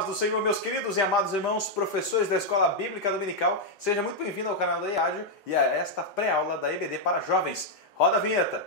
paz do Senhor, meus queridos e amados irmãos, professores da Escola Bíblica Dominical. Seja muito bem-vindo ao canal da IADIO e a esta pré-aula da EBD para jovens. Roda a vinheta!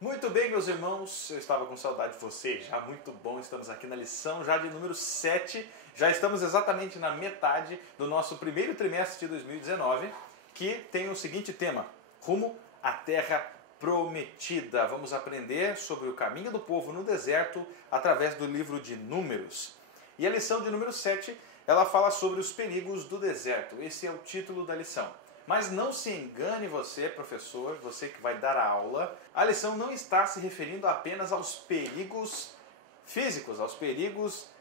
Muito bem, meus irmãos, eu estava com saudade de vocês, já muito bom, estamos aqui na lição já de número 7, já estamos exatamente na metade do nosso primeiro trimestre de 2019, que tem o seguinte tema: rumo à terra prometida. Vamos aprender sobre o caminho do povo no deserto através do livro de Números. E a lição de número 7, ela fala sobre os perigos do deserto, esse é o título da lição. Mas não se engane você, professor, você que vai dar a aula, a lição não está se referindo apenas aos perigos físicos, aos perigos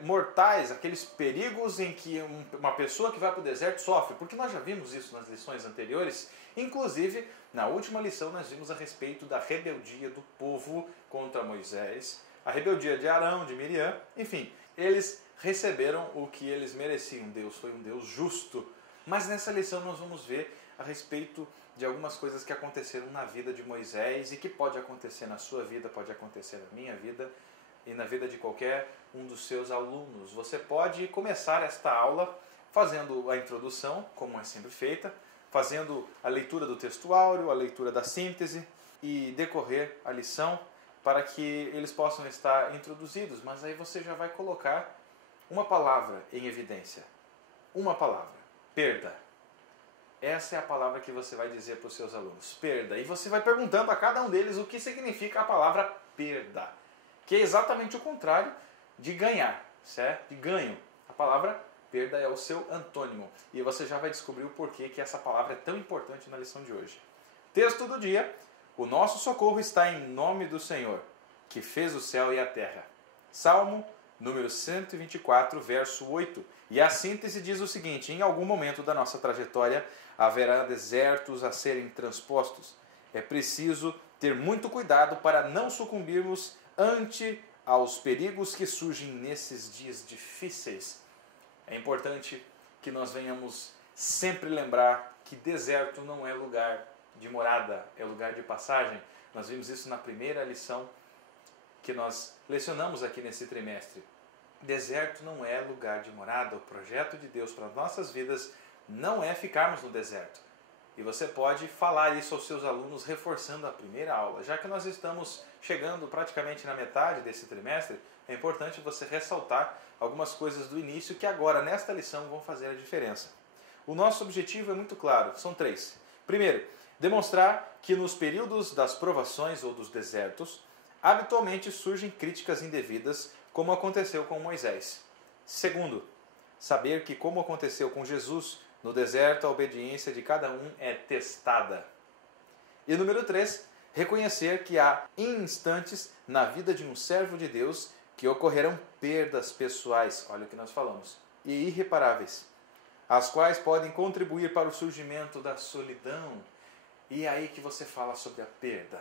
mortais, aqueles perigos em que uma pessoa que vai para o deserto sofre, porque nós já vimos isso nas lições anteriores, inclusive na última lição nós vimos a respeito da rebeldia do povo contra Moisés, a rebeldia de Arão, de Miriam, enfim, eles receberam o que eles mereciam, Deus foi um Deus justo. Mas nessa lição nós vamos ver a respeito de algumas coisas que aconteceram na vida de Moisés e que pode acontecer na sua vida, pode acontecer na minha vida e na vida de qualquer um dos seus alunos. Você pode começar esta aula fazendo a introdução, como é sempre feita, fazendo a leitura do texto áureo, a leitura da síntese e decorrer a lição para que eles possam estar introduzidos. Mas aí você já vai colocar uma palavra em evidência. Uma palavra. Perda. Essa é a palavra que você vai dizer para os seus alunos. Perda. E você vai perguntando a cada um deles o que significa a palavra perda. Que é exatamente o contrário de ganhar, certo? De ganho. A palavra perda é o seu antônimo. E você já vai descobrir o porquê que essa palavra é tão importante na lição de hoje. Texto do dia. O nosso socorro está em nome do Senhor, que fez o céu e a terra. Salmo número 124, verso 8. E a síntese diz o seguinte: em algum momento da nossa trajetória haverá desertos a serem transpostos. É preciso ter muito cuidado para não sucumbirmos ante aos perigos que surgem nesses dias difíceis. É importante que nós venhamos sempre lembrar que deserto não é lugar de morada, é lugar de passagem. Nós vimos isso na primeira lição que nós lecionamos aqui nesse trimestre. Deserto não é lugar de morada. O projeto de Deus para as nossas vidas não é ficarmos no deserto. E você pode falar isso aos seus alunos reforçando a primeira aula. Já que nós estamos chegando praticamente na metade desse trimestre, é importante você ressaltar algumas coisas do início que agora, nesta lição, vão fazer a diferença. O nosso objetivo é muito claro, são 3. Primeiro, demonstrar que nos períodos das provações ou dos desertos, habitualmente surgem críticas indevidas, como aconteceu com Moisés. Segundo, saber que, como aconteceu com Jesus, no deserto a obediência de cada um é testada. E número 3, reconhecer que há instantes na vida de um servo de Deus que ocorrerão perdas pessoais, olha o que nós falamos, e irreparáveis, as quais podem contribuir para o surgimento da solidão. E é aí que você fala sobre a perda.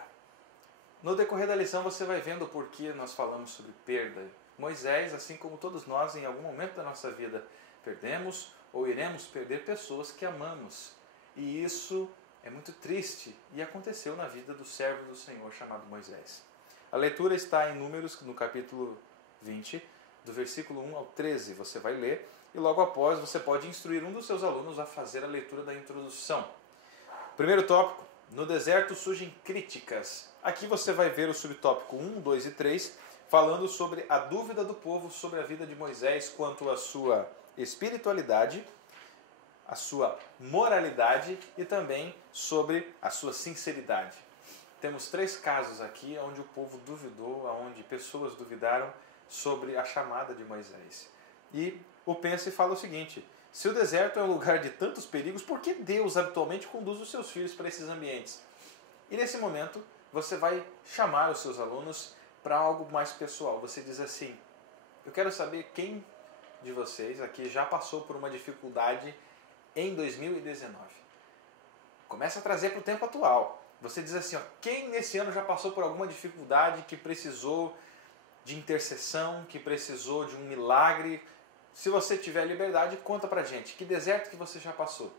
No decorrer da lição você vai vendo por que nós falamos sobre perda. Moisés, assim como todos nós, em algum momento da nossa vida, perdemos ou iremos perder pessoas que amamos. E isso é muito triste e aconteceu na vida do servo do Senhor chamado Moisés. A leitura está em Números, no capítulo 20, do versículo 1 ao 13. Você vai ler e logo após você pode instruir um dos seus alunos a fazer a leitura da introdução. Primeiro tópico, no deserto surgem críticas. Aqui você vai ver o subtópico 1, 2 e 3, falando sobre a dúvida do povo sobre a vida de Moisés quanto à sua espiritualidade, a sua moralidade e também sobre a sua sinceridade. Temos 3 casos aqui onde o povo duvidou, onde pessoas duvidaram sobre a chamada de Moisés. E o Pense fala o seguinte: se o deserto é um lugar de tantos perigos, por que Deus habitualmente conduz os seus filhos para esses ambientes? E nesse momento você vai chamar os seus alunos para algo mais pessoal. Você diz assim: eu quero saber quem de vocês aqui já passou por uma dificuldade em 2019. Começa a trazer para o tempo atual. Você diz assim, ó, quem nesse ano já passou por alguma dificuldade que precisou de intercessão, que precisou de um milagre? Se você tiver liberdade, conta pra gente. Que deserto que você já passou?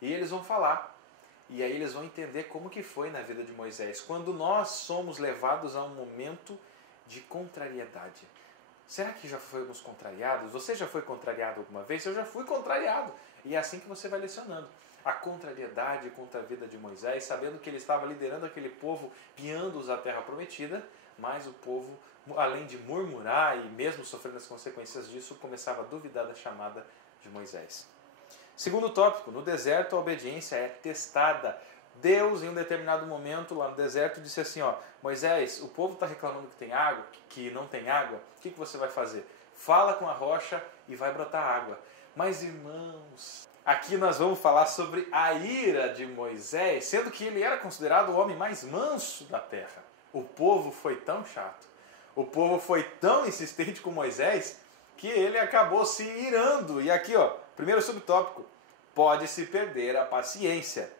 E eles vão falar. E aí eles vão entender como que foi na vida de Moisés. Quando nós somos levados a um momento de contrariedade. Será que já fomos contrariados? Você já foi contrariado alguma vez? Eu já fui contrariado. E é assim que você vai lecionando. A contrariedade contra a vida de Moisés, sabendo que ele estava liderando aquele povo, guiando-os à terra prometida, mas o povo, além de murmurar e mesmo sofrendo as consequências disso, começava a duvidar da chamada de Moisés. Segundo tópico, no deserto a obediência é testada. Deus, em um determinado momento, lá no deserto, disse assim, Moisés, o povo está reclamando que tem água, que não tem água, o que você vai fazer? Fala com a rocha e vai brotar água. Mas, irmãos, aqui nós vamos falar sobre a ira de Moisés, sendo que ele era considerado o homem mais manso da terra. O povo foi tão chato, o povo foi tão insistente com Moisés, que ele acabou se irando. E aqui, primeiro subtópico, pode-se perder a paciência.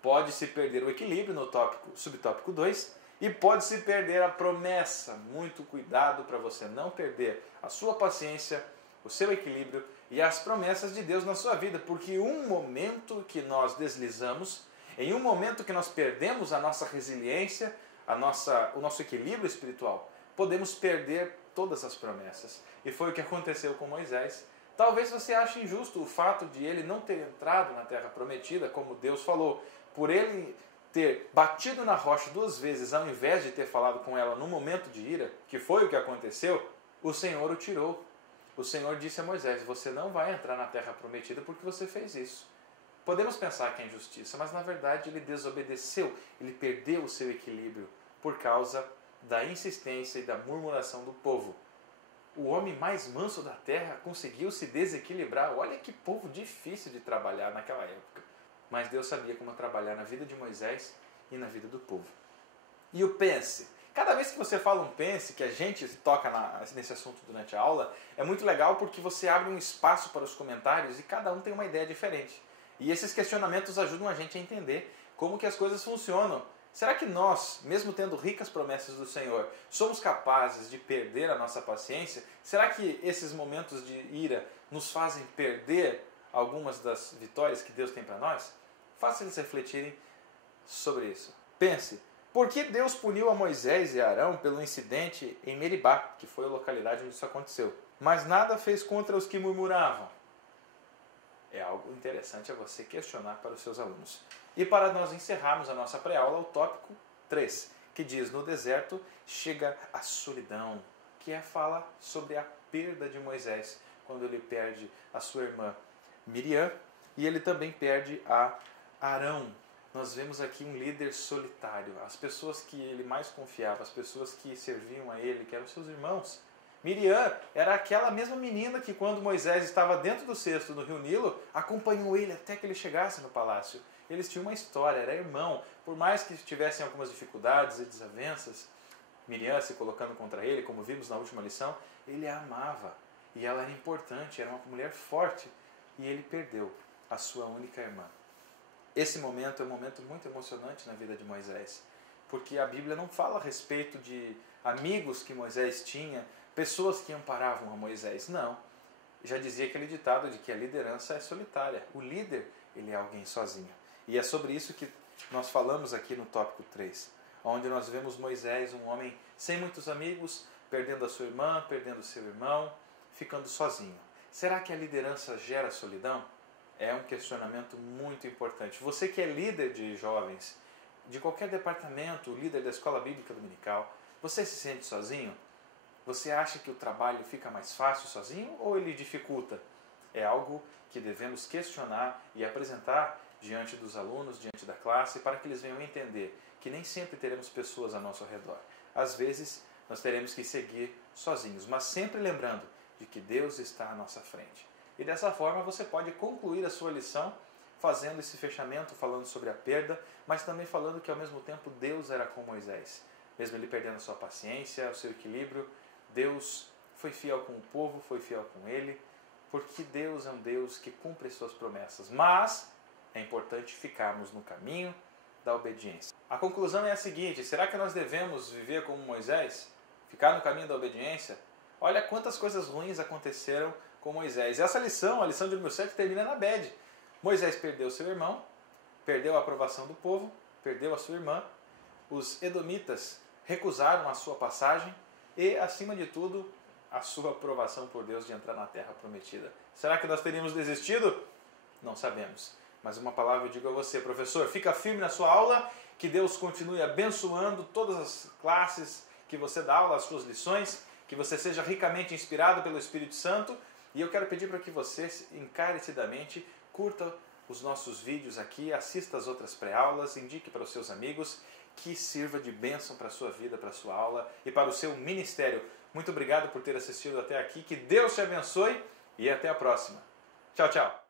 Pode-se perder o equilíbrio no subtópico 2 e pode-se perder a promessa. Muito cuidado para você não perder a sua paciência, o seu equilíbrio e as promessas de Deus na sua vida, porque um momento que nós deslizamos, em um momento que nós perdemos a nossa resiliência, o nosso equilíbrio espiritual, podemos perder todas as promessas. E foi o que aconteceu com Moisés. Talvez você ache injusto o fato de ele não ter entrado na terra prometida, como Deus falou, por ele ter batido na rocha 2 vezes, ao invés de ter falado com ela no momento de ira, que foi o que aconteceu, o Senhor o tirou. O Senhor disse a Moisés, você não vai entrar na terra prometida porque você fez isso. Podemos pensar que é injustiça, mas na verdade ele desobedeceu, ele perdeu o seu equilíbrio por causa da insistência e da murmuração do povo. O homem mais manso da terra conseguiu se desequilibrar. Olha que povo difícil de trabalhar naquela época. Mas Deus sabia como trabalhar na vida de Moisés e na vida do povo. E o pense. Cada vez que você fala um pense, que a gente toca nesse assunto durante a aula, é muito legal porque você abre um espaço para os comentários e cada um tem uma ideia diferente. E esses questionamentos ajudam a gente a entender como que as coisas funcionam. Será que nós, mesmo tendo ricas promessas do Senhor, somos capazes de perder a nossa paciência? Será que esses momentos de ira nos fazem perder algumas das vitórias que Deus tem para nós? Faça eles refletirem sobre isso. Pense, por que Deus puniu a Moisés e a Arão pelo incidente em Meribá, que foi a localidade onde isso aconteceu, mas nada fez contra os que murmuravam? É algo interessante a você questionar para os seus alunos. E para nós encerrarmos a nossa pré-aula, o tópico 3, que diz, no deserto chega a solidão, que fala sobre a perda de Moisés, quando ele perde a sua irmã Miriam, e ele também perde a Arão. Nós vemos aqui um líder solitário, as pessoas que ele mais confiava, as pessoas que serviam a ele, que eram seus irmãos. Miriam era aquela mesma menina que quando Moisés estava dentro do cesto do rio Nilo, acompanhou ele até que ele chegasse no palácio. Eles tinham uma história, era irmão. Por mais que tivessem algumas dificuldades e desavenças, Miriam se colocando contra ele, como vimos na última lição, ele a amava. E ela era importante, era uma mulher forte. E ele perdeu a sua única irmã. Esse momento é um momento muito emocionante na vida de Moisés, porque a Bíblia não fala a respeito de amigos que Moisés tinha, pessoas que amparavam a Moisés. Não. Já dizia aquele ditado de que a liderança é solitária. O líder, ele é alguém sozinho. E é sobre isso que nós falamos aqui no tópico 3, onde nós vemos Moisés, um homem sem muitos amigos, perdendo a sua irmã, perdendo o seu irmão, ficando sozinho. Será que a liderança gera solidão? É um questionamento muito importante. Você que é líder de jovens, de qualquer departamento, líder da escola bíblica dominical, você se sente sozinho? Você acha que o trabalho fica mais fácil sozinho ou ele dificulta? É algo que devemos questionar e apresentar diante dos alunos, diante da classe, para que eles venham entender que nem sempre teremos pessoas ao nosso redor. Às vezes, nós teremos que seguir sozinhos, mas sempre lembrando de que Deus está à nossa frente. E dessa forma você pode concluir a sua lição fazendo esse fechamento, falando sobre a perda, mas também falando que ao mesmo tempo Deus era com Moisés. Mesmo ele perdendo a sua paciência, o seu equilíbrio, Deus foi fiel com o povo, foi fiel com ele, porque Deus é um Deus que cumpre suas promessas. Mas é importante ficarmos no caminho da obediência. A conclusão é a seguinte: será que nós devemos viver como Moisés? Ficar no caminho da obediência? Olha quantas coisas ruins aconteceram com Moisés. Essa lição, a lição de número 7, termina na bad. Moisés perdeu seu irmão, perdeu a aprovação do povo, perdeu a sua irmã, os edomitas recusaram a sua passagem e, acima de tudo, a sua aprovação por Deus de entrar na terra prometida. Será que nós teríamos desistido? Não sabemos. Mas uma palavra eu digo a você, professor, fica firme na sua aula, que Deus continue abençoando todas as classes que você dá aula, as suas lições, que você seja ricamente inspirado pelo Espírito Santo. E eu quero pedir para que você, encarecidamente, curta os nossos vídeos aqui, assista as outras pré-aulas, indique para os seus amigos, que sirva de bênção para a sua vida, para a sua aula e para o seu ministério. Muito obrigado por ter assistido até aqui, que Deus te abençoe e até a próxima. Tchau, tchau.